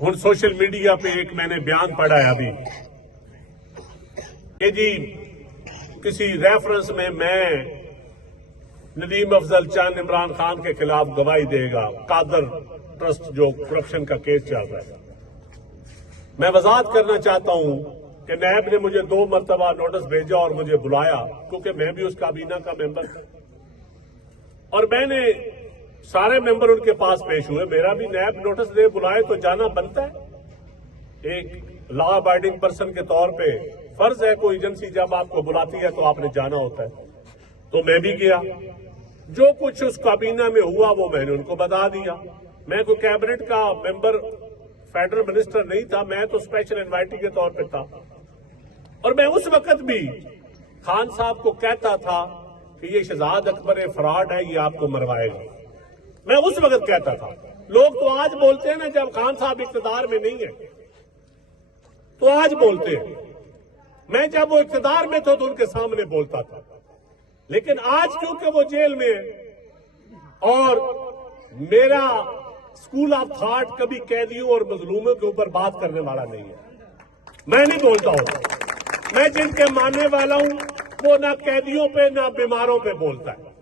हूं social media पे एक मैंने बयान पढ़ा है अभी कि जी किसी रेफरेंस में मैं नदीम अफजल चंद इमरान खान के खिलाफ गवाही देगा। कादर ट्रस्ट जो करप्शन का केस चल रहा है, मैं वजाहत करना चाहता हूं कि नैब ने मुझे 2 मरतबा नोटिस भेजा और मुझे बुलाया, क्योंकि मैं भी उस काबीना का मेंबर था और मैंने सारे मेंबर उनके पास पेश हुए। मेरा भी नैब नोटिस दे बुलाए तो जाना बनता है। एक लॉ अबाइडिंग पर्सन के तौर पे फर्ज है, कोई एजेंसी जब आपको बुलाती है तो आपने जाना होता है। तो मैं भी गया, जो कुछ उस काबीना में हुआ वो मैंने उनको बता दिया। मैं कोई कैबिनेट का मेंबर, फेडरल मिनिस्टर नहीं था, मैं तो स्पेशल इन्वाइटी के तौर पे था। और मैं उस वक्त भी खान साहब को कहता था कि ये शहजाद अकबर फ्रॉड है, ये आपको मरवाएगा। मैं उस वक्त कहता था। लोग तो आज बोलते हैं ना, जब खान साहब इख्तिदार में नहीं है तो आज बोलते हैं। मैं जब वो इख्तिदार में था तो उनके सामने बोलता था, लेकिन आज क्योंकि वो जेल में है और मेरा स्कूल ऑफ थॉट कभी कैदियों और मजलूमों के ऊपर बात करने वाला नहीं है, मैं नहीं बोलता हूं। मैं जिनके मानने वाला हूं वो ना कैदियों पे ना बीमारों पे बोलता है।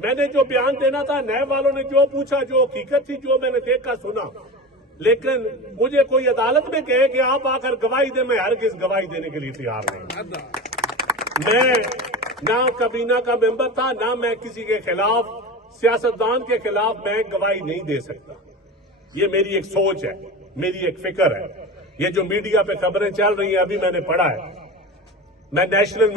मैंने जो बयान देना था, नैब वालों ने जो पूछा, जो हकीकत थी, जो मैंने देखा सुना, लेकिन मुझे कोई अदालत में कहे कि आप आकर गवाही दे, मैं हरगिज़ गवाही देने के लिए तैयार नहीं। मैं ना काबीना का मेंबर था, ना मैं किसी के खिलाफ, सियासतदान के खिलाफ मैं गवाही नहीं दे सकता। ये मेरी एक सोच है, मेरी एक फिक्र है। ये जो मीडिया पे खबरें चल रही हैं, अभी मैंने पढ़ा है, मैं नेशनल